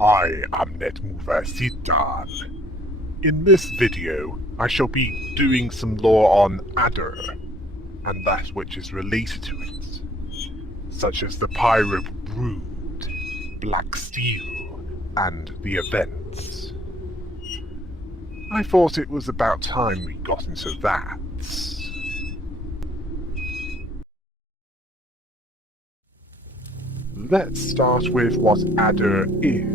I am NetMoverSitan. In this video, I shall be doing some lore on Adder, and that which is related to it, such as the Pyrope Brood, Black Steel, and the events. I thought it was about time we got into that. Let's start with what Adder is.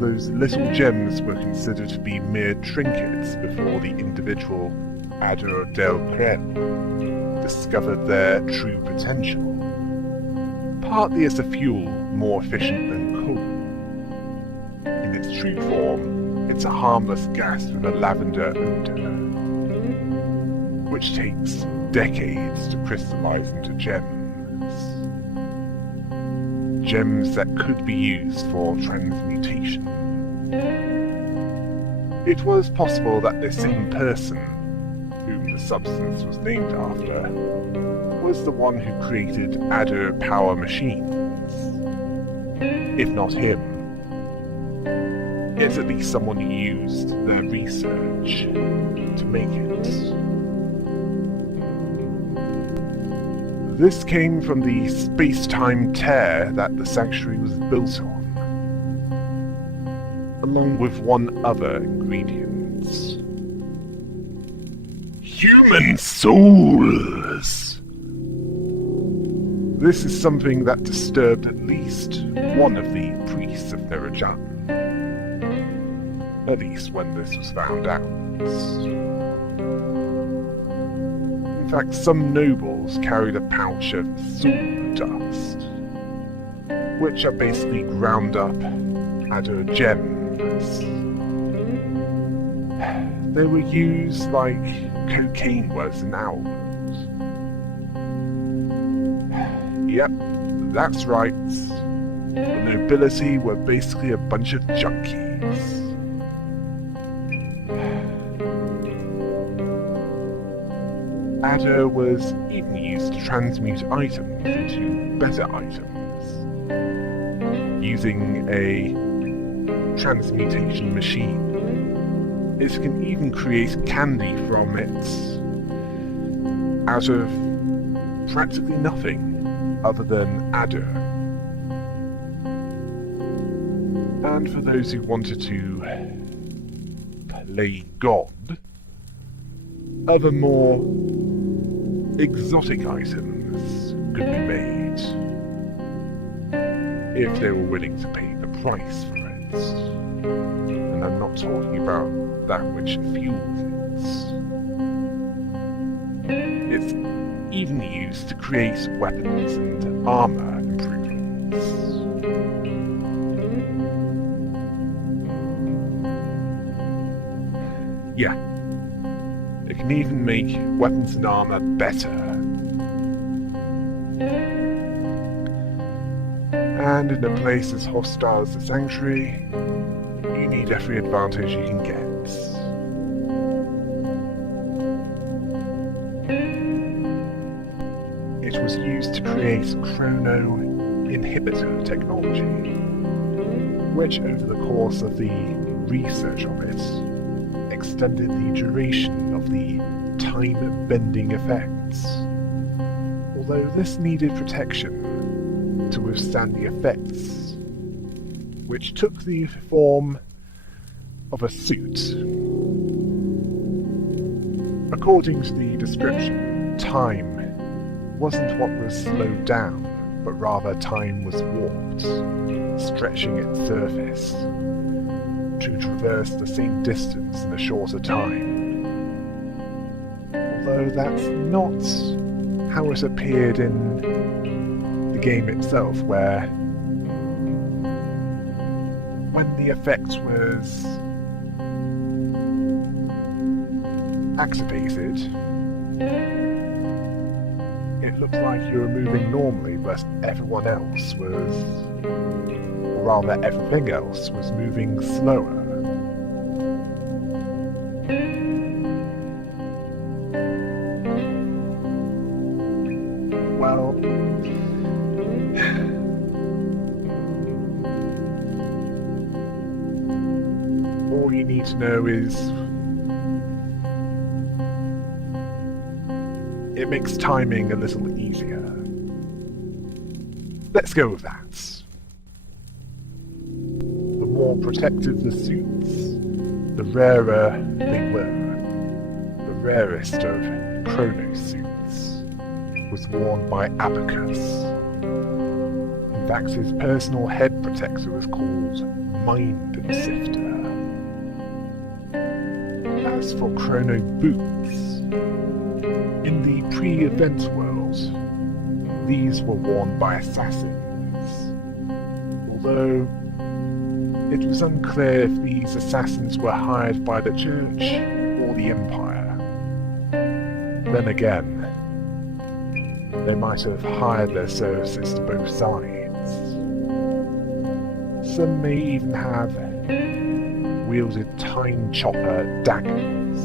Those little gems were considered to be mere trinkets before the individual Adder del Crel discovered their true potential. Partly as a fuel more efficient than coal. In its true form, it's a harmless gas with a lavender odor, which takes decades to crystallize into gems. Gems that could be used for transmutation. It was possible that the same person, whom the substance was named after, was the one who created Adder power machines. If not him, it's at least someone who used their research to make it. This came from the space-time tear that the sanctuary was built on, along with one other ingredient. Human souls! This is something that disturbed at least one of the priests of Therajan. At least when this was found out. In fact, some nobles carried a pouch of soul dust, which are basically ground up Adder gems. They were used like cocaine was in our world. Yep, that's right. The nobility were basically a bunch of junkies. Adder was even used to transmute items into better items, using a transmutation machine. It can even create candy from it out of practically nothing other than Adder. And for those who wanted to play God, other more exotic items could be made, if they were willing to pay the price for it. And I'm not talking about that which fuels it. It's even used to create weapons and armor improvements. Yeah. It can even make weapons and armor better. And in a place as hostile as the Sanctuary, you need every advantage you can get. It was used to create chrono inhibitor technology, which over the course of the research of it, extended the duration of the time-bending effects, although this needed protection to withstand the effects, which took the form of a suit. According to the description, time wasn't what was slowed down, but rather time was warped, stretching its surface to traverse the same distance in a shorter time. Although that's not how it appeared in the game itself, where when the effect was activated, it looked like you were moving normally, but everyone else was, or rather everything else, was moving slower. Well, need to know is it makes timing a little easier. Let's go with that. The more protective the suits, the rarer they were. The rarest of Chronos suits was worn by Abacus. In fact, his personal head protector was called Mind Sifter. As for Chrono boots, in the pre-event world, these were worn by assassins, although it was unclear if these assassins were hired by the Church or the Empire. Then again, they might have hired their services to both sides. Some may even have wielded Time Chopper daggers,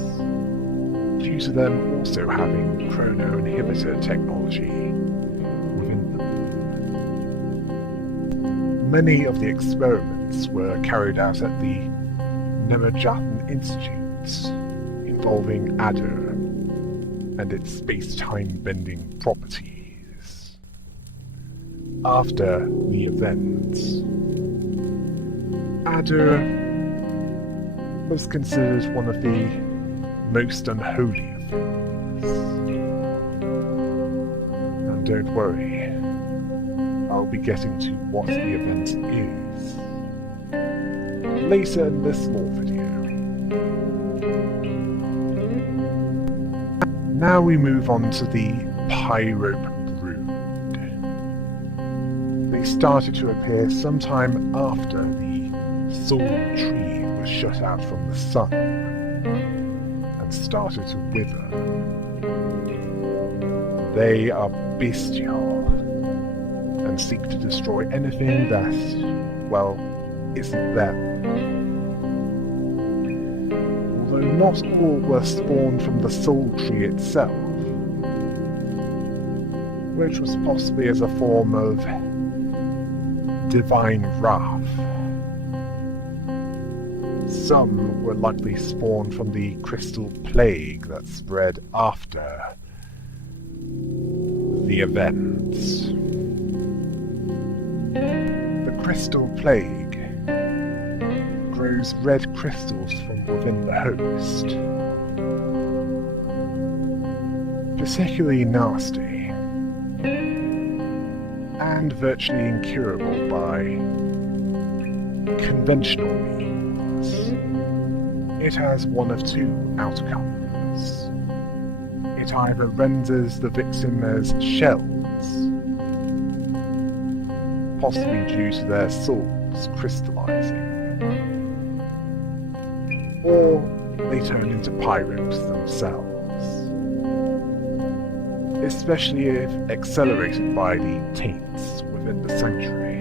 due to them also having chrono inhibitor technology within them. Many of the experiments were carried out at the NetMoverSitan Institute, involving Adder and its space-time bending properties. After the event, Adder was considered one of the most unholy of things. And don't worry, I'll be getting to what the event is later in this small video. Now we move on to the Pyrope brood. They started to appear sometime after the Soul Tree was shut out from the sun and started to wither. They are bestial and seek to destroy anything that, well, isn't them. Although not all were spawned from the Soul Tree itself, which was possibly as a form of divine wrath. Some were likely spawned from the crystal plague that spread after the events. The crystal plague grows red crystals from within the host. Particularly nasty, and virtually incurable by conventional means. It has one of two outcomes. It either renders the victim as shells, possibly due to their souls crystallizing, or they turn into pyropes themselves, especially if accelerated by the taints within the sanctuary,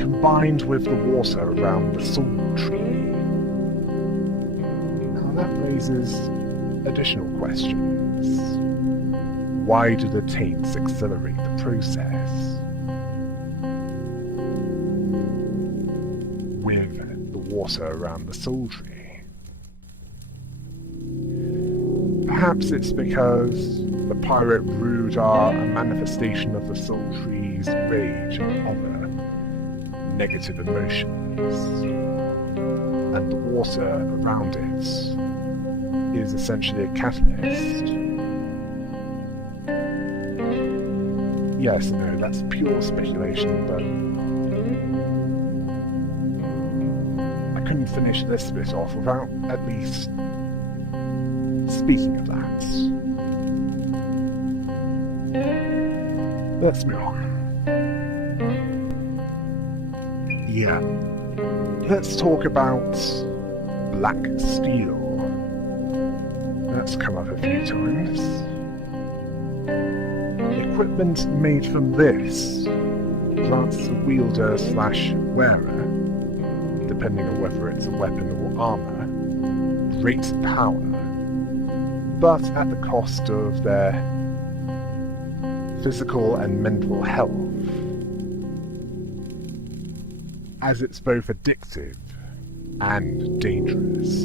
combined with the water around the Soul Tree. Now that raises additional questions. Why do the taints accelerate the process? With the water around the Soul Tree. Perhaps it's because the Pyrope brood are a manifestation of the Soul Tree's rage and other negative emotions, and the water around it is essentially a catalyst. Yes, no, that's pure speculation, but I couldn't finish this bit off without at least speaking of that. Let's move on. Yeah, let's talk about black steel. That's come up a few times. Equipment made from this grants the wielder/wearer, depending on whether it's a weapon or armor, great power, but at the cost of their physical and mental health, as it's both addictive and dangerous.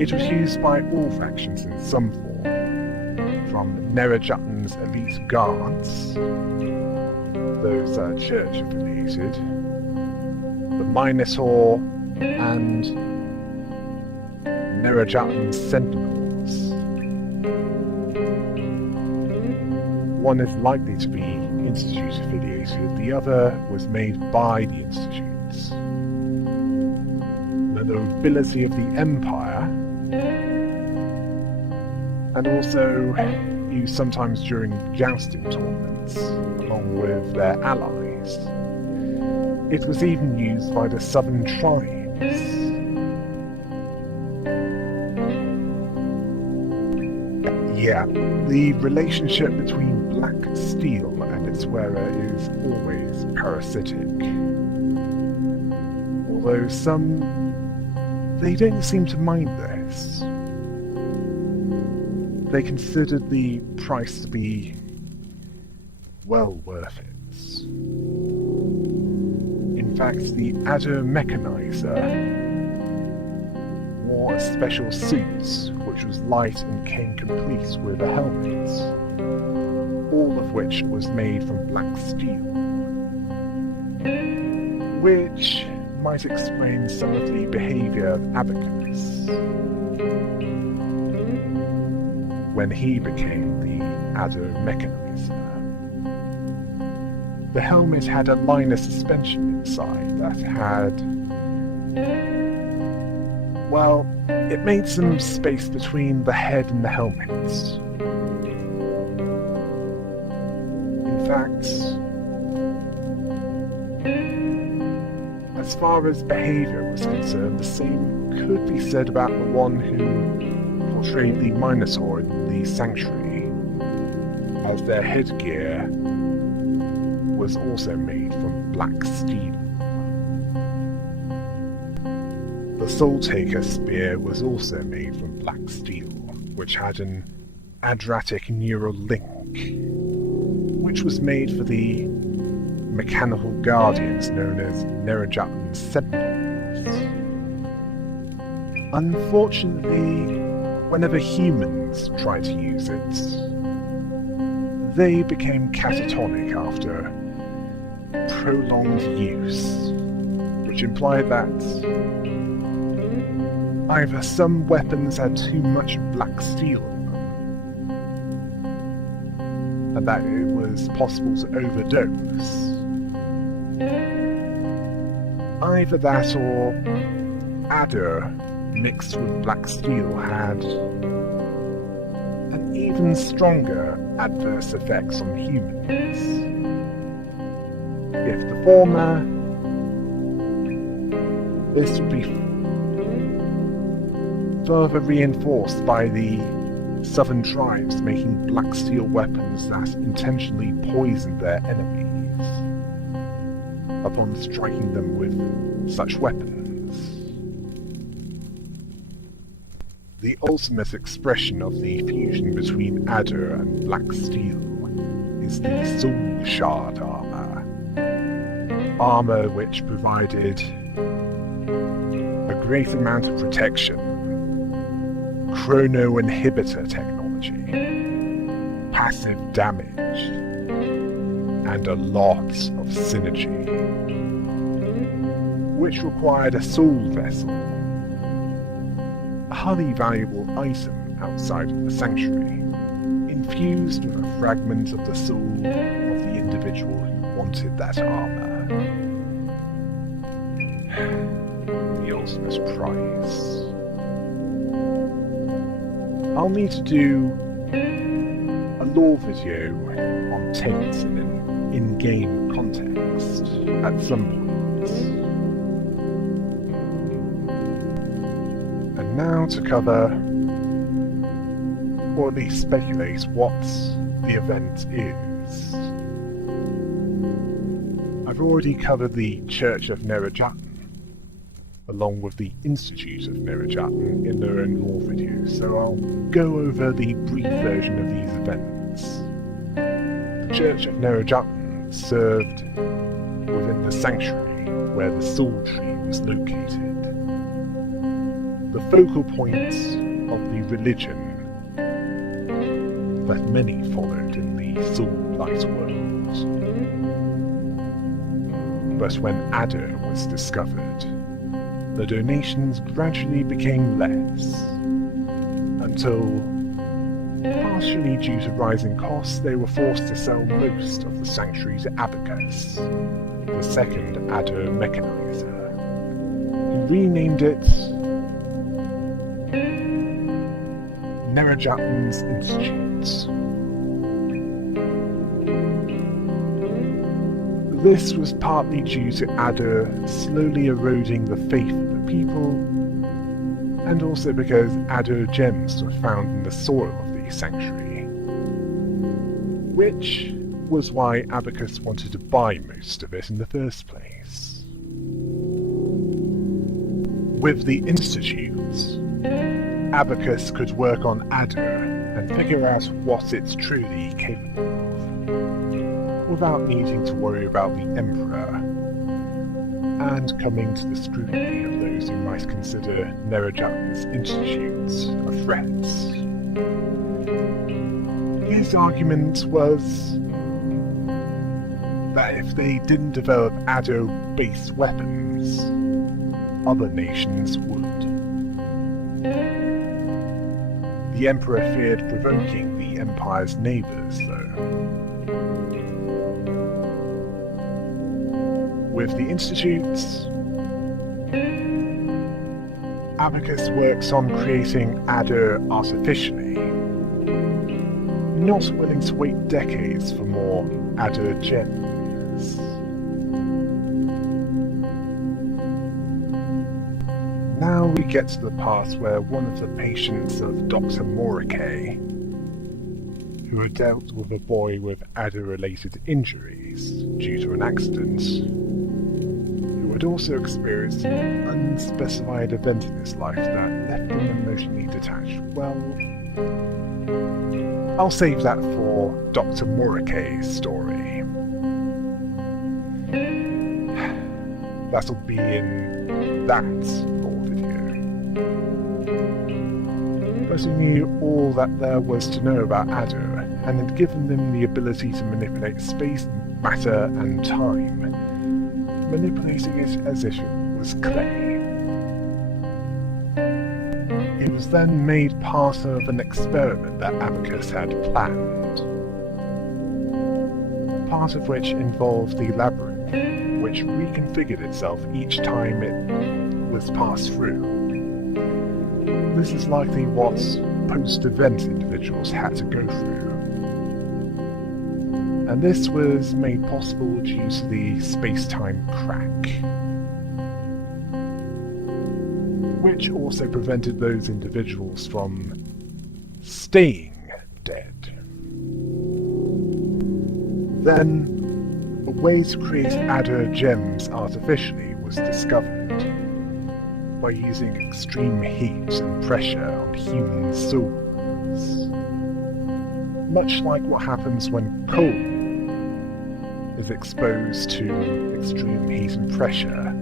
It was used by all factions in some form, from Nerajutn's elite guards, those church affiliated, the Minotaur, and Nerajutn's sentinels. One is likely to be Institute affiliated, the other was made by the Institutes. The nobility of the Empire, and also used sometimes during jousting tournaments, along with their allies. It was even used by the southern tribes. Yeah, the relationship between black steel and its wearer is always parasitic. Although some, they don't seem to mind this. They considered the price to be well worth it. In fact, the Adder Mechanizer wore a special suit which was light and came complete with a helmet, all of which was made from black steel, which might explain some of the behaviour of Abacus when he became the Adder Mechanizer. The helmet had a liner suspension inside that had, well, it made some space between the head and the helmet. In fact, as far as behaviour was concerned, the same could be said about the one who portrayed the Minotaur in the Sanctuary, as their headgear was also made from black steel. The Soul Taker spear was also made from black steel, which had an adratic neural link, which was made for the mechanical guardians known as Nerajutn's sentinels. Unfortunately, whenever humans tried to use it, they became catatonic after prolonged use, which implied that either some weapons had too much black steel in them, and that it was possible to overdose. Either that or Adder mixed with black steel had an even stronger adverse effects on humans. If the former, this would be further reinforced by the southern tribes making black steel weapons that intentionally poisoned their enemies upon striking them with such weapons. The ultimate expression of the fusion between Adder and black steel is the Soul Shard armor which provided a great amount of protection, chrono inhibitor technology, passive damage, and a lot of synergy, which required a soul vessel, a highly valuable item outside of the sanctuary, infused with a fragment of the soul of the individual who wanted that armor. The ultimate prize. I'll need to do a lore video on taints in an in-game context at some point. And now to cover, or at least speculate, what the event is. I've already covered the Church of Nerajutn, along with the Institute of Nerajutn in their own lore video, so I'll go over the brief version of these events. The Church of Nerajutn served within the Sanctuary, where the Soul Tree was located, the focal point of the religion that many followed in the Soulblight world. But when Adder was discovered, the donations gradually became less, until, partially due to rising costs, they were forced to sell most of the sanctuary to Abacus, the second Adder mechanizer, who renamed it Nerajatn's Institute. This was partly due to Adder slowly eroding the faith of the people, and also because Adder gems were found in the soil of the sanctuary, which was why Abacus wanted to buy most of it in the first place. With the Institute, Abacus could work on Adder and figure out what it's truly capable of, without needing to worry about the Emperor, and coming to the scrutiny of those who might consider Nerajatn's Institute a threat. His argument was that if they didn't develop Adder-based weapons, other nations would. The Emperor feared provoking the Empire's neighbours, though. With the Institutes, Abacus works on creating Adder artificially, not willing to wait decades for more Adder gems. Now we get to the part where one of the patients of Dr. Morike, who had dealt with a boy with Adder-related injuries due to an accident, who had also experienced an unspecified event in his life that left him emotionally detached. Well, I'll save that for Dr. Morike's story. That'll be in that lore video. But he knew all that there was to know about Adder, and had given them the ability to manipulate space, matter, and time, manipulating it as if it was clay. It was then made part of an experiment that Abacus had planned, part of which involved the labyrinth, which reconfigured itself each time it was passed through. This is likely what post-event individuals had to go through, and this was made possible due to the space-time crack, which also prevented those individuals from staying dead. Then, a way to create Adder gems artificially was discovered, by using extreme heat and pressure on human souls. Much like what happens when coal is exposed to extreme heat and pressure,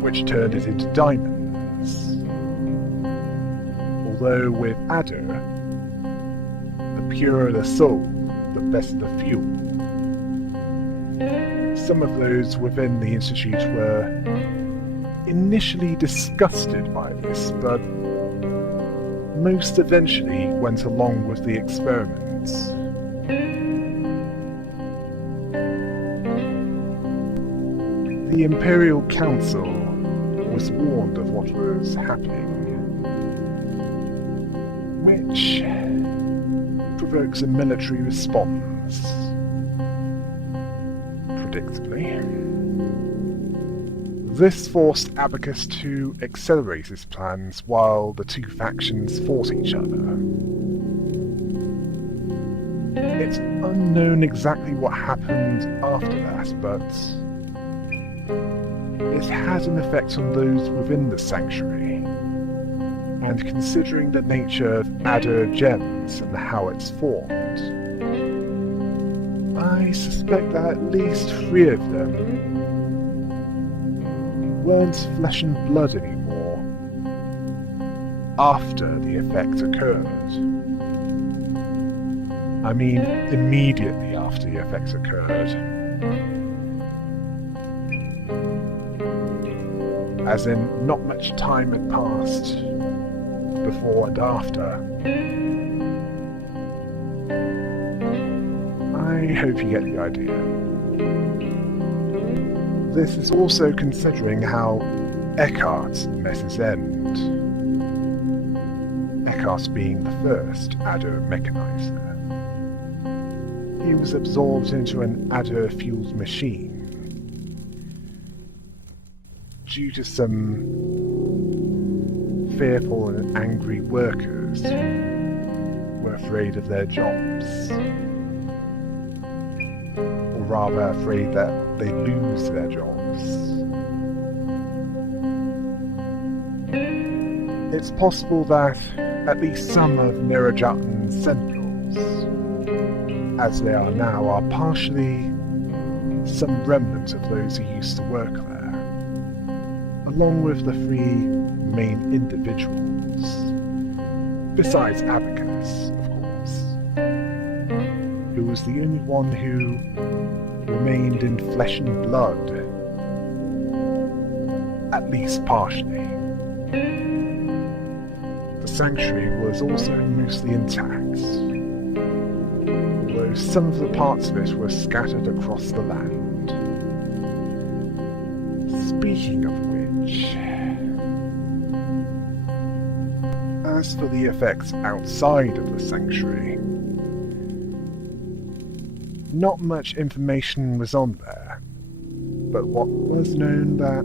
which turned it into diamonds. Although with Adder, the purer the soul, the better the fuel. Some of those within the Institute were initially disgusted by this, but most eventually went along with the experiments. The Imperial Council was warned of what was happening, which provokes a military response, predictably. This forced Abacus to accelerate his plans while the two factions fought each other. It's unknown exactly what happened after that, but it had an effect on those within the sanctuary, and considering the nature of Adder gems and how it's formed, I suspect that at least 3 of them weren't flesh and blood anymore after the effect occurred. I mean, immediately after the effects occurred. As in, not much time had passed before and after. I hope you get the idea. This is also considering how Eckhart met his end. Eckhart being the first adder mechanizer. He was absorbed into an adder-fueled machine due to some fearful and angry workers who were afraid of their jobs. Or rather afraid that they'd lose their jobs. It's possible that at least some of Nerajatan's Sentinels, as they are now, are partially some remnants of those who used to work there, along with the three main individuals, besides Abacus, of course, who was the only one who remained in flesh and blood, at least partially. The sanctuary was also mostly intact, although some of the parts of it were scattered across the land. Speaking of which, as for the effects outside of the sanctuary, not much information was on there, but what was known that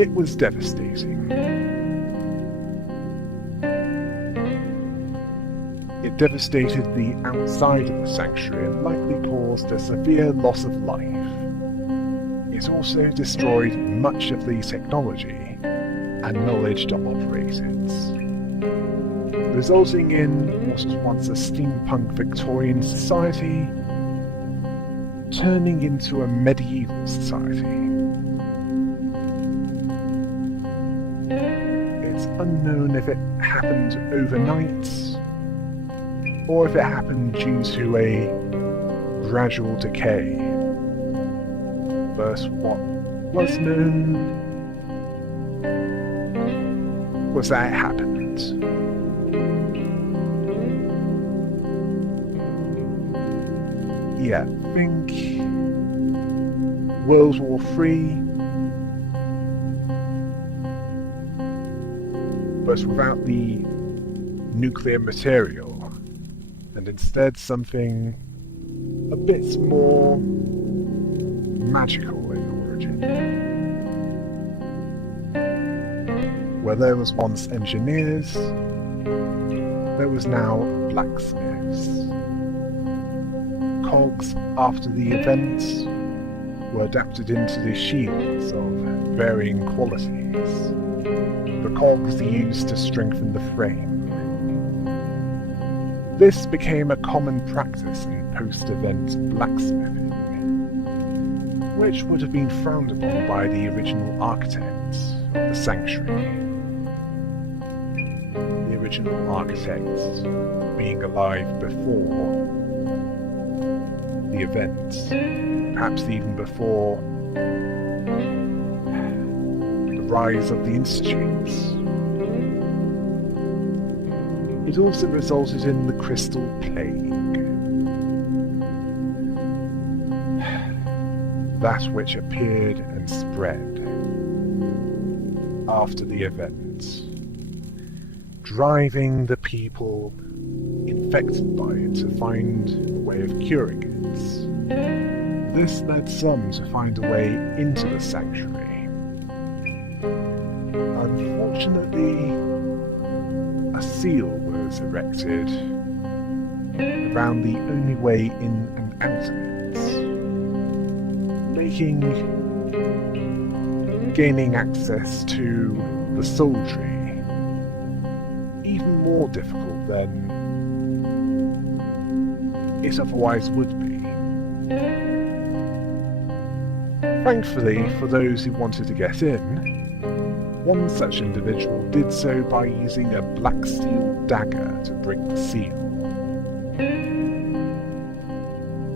it was devastating. It devastated the outside of the sanctuary and likely caused a severe loss of life. It also destroyed much of the technology and knowledge to operate it, resulting in what was once a steampunk Victorian society turning into a medieval society. It's unknown if it happened overnight, or if it happened due to a gradual decay. But what was known was that it happened. Yeah, think World War III, but without the nuclear material, and instead something a bit more magical in origin. Where there was once engineers, there was now blacksmiths. Cogs after the event were adapted into the shields of varying qualities. The cogs used to strengthen the frame. This became a common practice in post-event blacksmithing, which would have been frowned upon by the original architects of the sanctuary. The original architects being alive before the event, perhaps even before the rise of the institutes. It also resulted in the Crystal Plague, that which appeared and spread after the event, driving the people infected by it to find a way of curing it. This led some to find a way into the sanctuary. Unfortunately, a seal was erected around the only way in and out of it, making gaining access to the soul tree even more difficult than it otherwise would be. Thankfully, for those who wanted to get in, one such individual did so by using a black steel dagger to break the seal.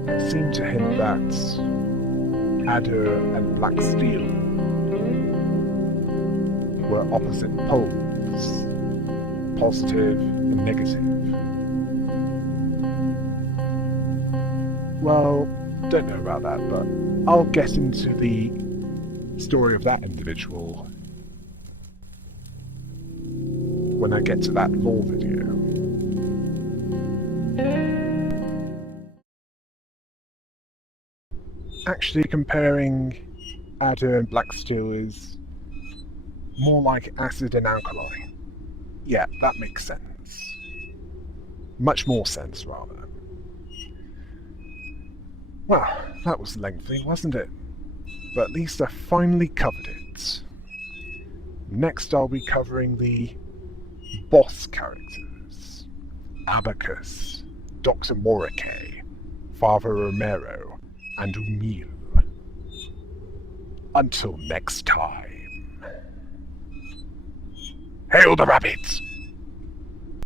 It seemed to him that adder and black steel were opposite poles, positive and negative. Well, don't know about that, but I'll get into the story of that individual when I get to that lore video. Actually, comparing adder and black steel is more like acid and alkali. Yeah, that makes sense. Much more sense, rather. Well, that was lengthy, wasn't it? But at least I finally covered it. Next I'll be covering the boss characters. Abacus, Dr. Morike, Father Romero, and Umil. Until next time. Hail the rabbits!